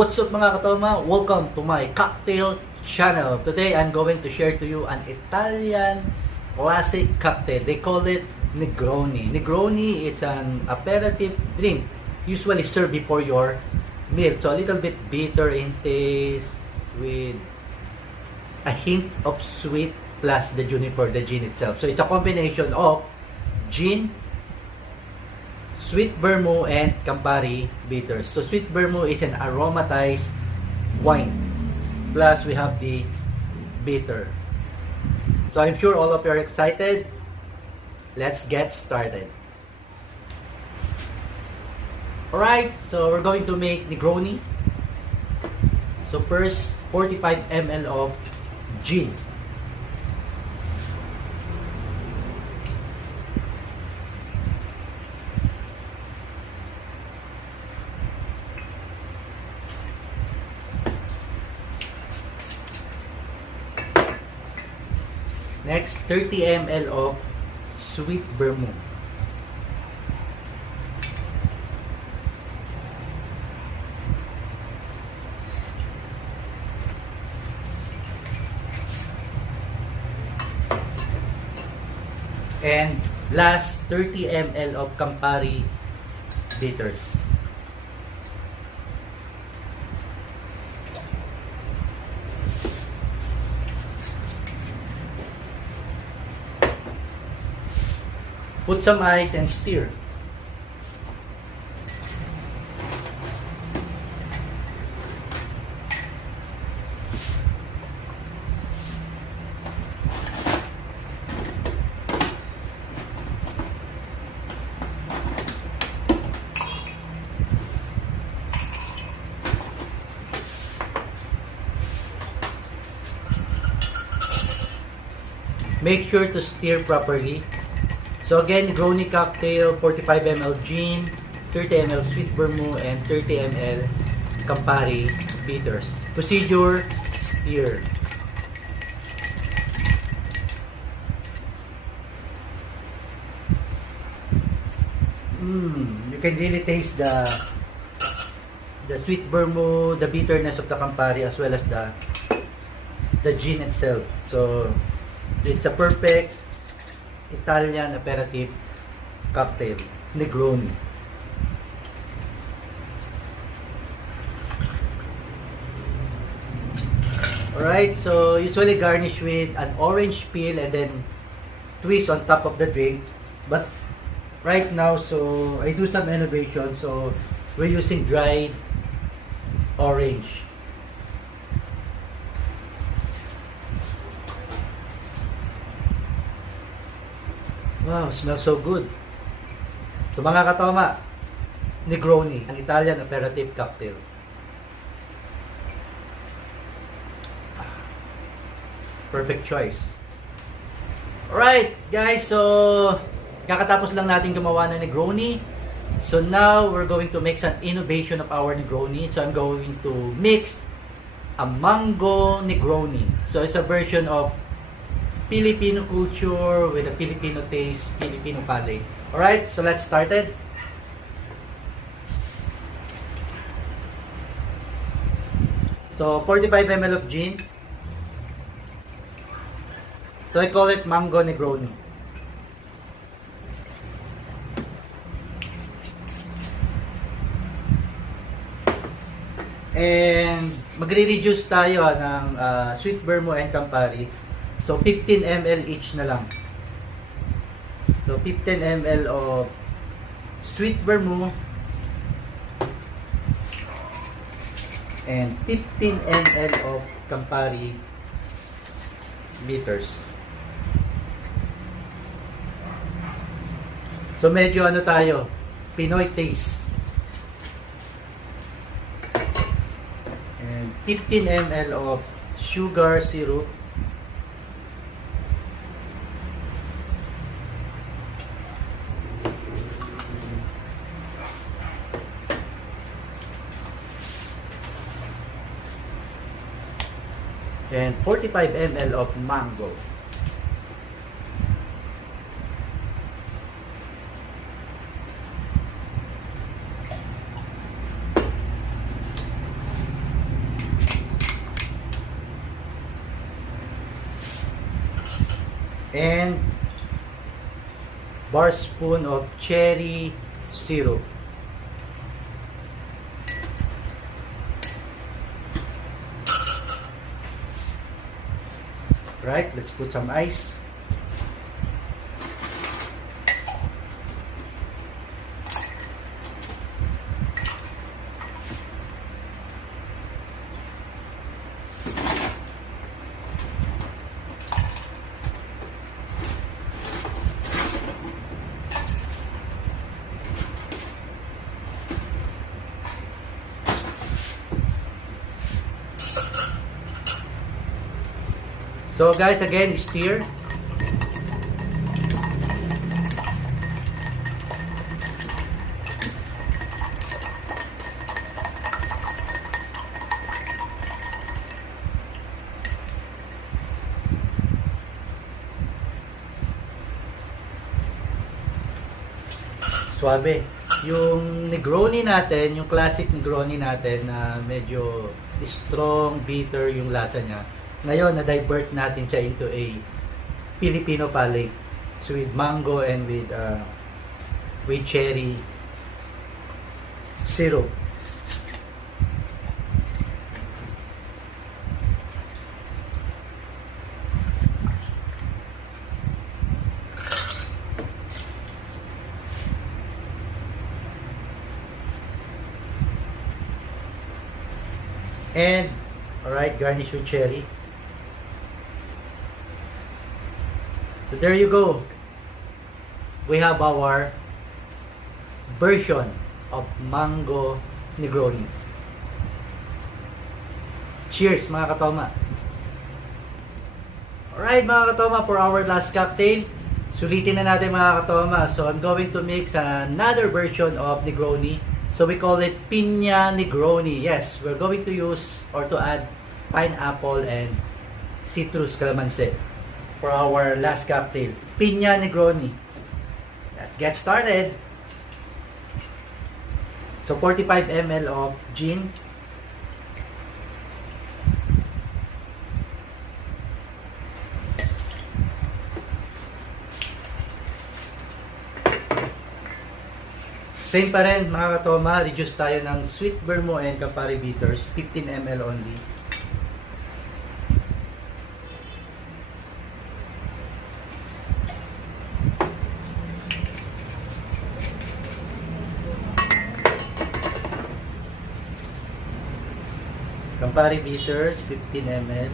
What's up mga katoma? Welcome to my cocktail channel. Today I'm going to share to you an Italian classic cocktail. They call it Negroni. Negroni is an aperitif drink usually served before your meal. So a little bit bitter in taste with a hint of sweet plus the juniper, the gin itself. So it's a combination of gin, sweet vermouth, and Campari bitters. So sweet vermouth is an aromatized wine. Plus we have the bitter. So I'm sure all of you are excited. Let's get started. Alright, so we're going to make Negroni. So first, 45 ml of gin. Next, 30 ml of sweet vermouth. And last, 30 ml of Campari bitters. Put some ice and stir. Make sure to stir properly. So again, Negroni cocktail, 45 ml gin, 30 ml sweet vermouth, and 30 ml Campari bitters. Procedure, stir. You can really taste the sweet vermouth, the bitterness of the Campari, as well as the gin itself. So it's a perfect Italian aperitif cocktail, Negroni. Alright, so usually garnish with an orange peel and then twist on top of the drink. But right now, so I do some innovation. So we're using dried orange. Wow, smells so good. So mga katoma, Negroni, an Italian aperitif cocktail. Perfect choice. Alright, guys, so kakatapos lang natin gumawa ng Negroni. So now we're going to make some innovation of our Negroni. So I'm going to mix a mango Negroni. So it's a version of Filipino culture with a Filipino taste, Filipino palate. Alright, so let's start it. So 45 ml of gin. So I call it mango Negroni. And magre-reduce tayo ng sweet vermouth and Campari. So 15 ml each na lang. So 15 ml of sweet vermouth and 15 ml of Campari bitters. So medyo ano tayo, Pinoy taste. And 15 ml of sugar syrup. And 45 ml of mango. and bar spoon of cherry syrup. Right, let's put some ice. So guys, again, stir. Suabe. Yung Negroni natin, yung classic Negroni natin na medyo strong, bitter yung lasa niya. Ngayon, na-divert natin siya into a Filipino palate. So with mango and with cherry syrup. And, alright, garnish with cherry. So there you go. We have our version of mango Negroni. Cheers mga katoma. Alright mga katoma, for our last cocktail, sulitin na natin mga katoma. So I'm going to mix another version of Negroni. So we call it Pina Negroni. Yes, we're going to use or to add pineapple and citrus calamansi for our last cocktail, Pina Negroni. Let's get started. So 45 ml of gin. Same pa rin mga katoma, reduce tayo ng sweet vermouth and Campari bitters, 15 ml only. Campari bitters, 15 ml.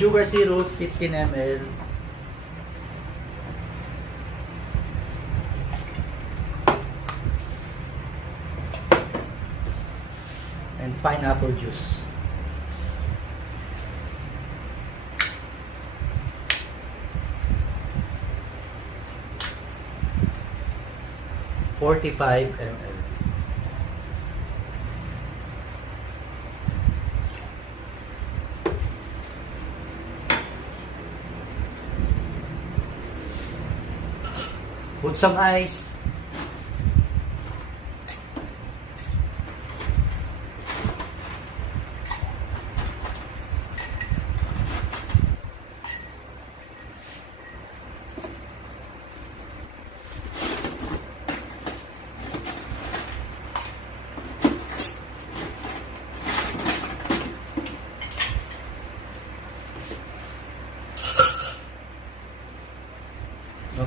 Sugar syrup, 15 ml. And pineapple juice. .45 ml. Put some ice.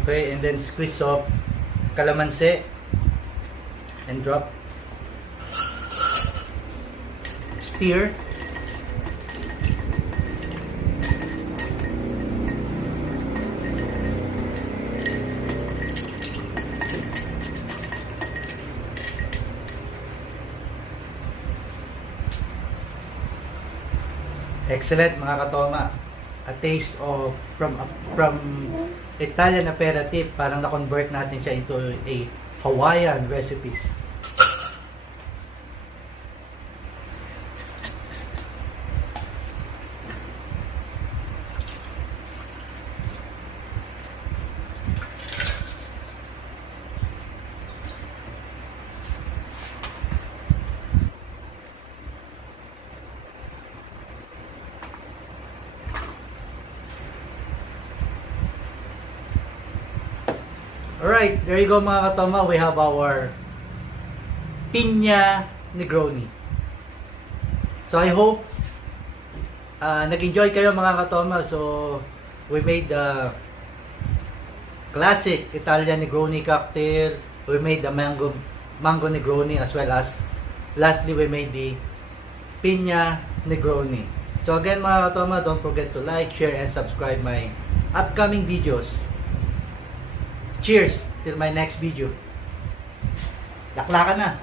Okay, and then squeeze off calamansi and drop. Stir. Excellent mga katoma. A taste of from Italian aperitif, parang na-convert natin siya into a Hawaiian recipes. Alright, there you go mga katoma. We have our Pina Negroni. So I hope nag-enjoy kayo mga katoma. So we made the classic Italian Negroni cocktail. We made the mango Negroni, as well as lastly we made the Pina Negroni. So again mga katoma, don't forget to like, share, and subscribe my upcoming videos. Cheers till my next video. Laklakan na.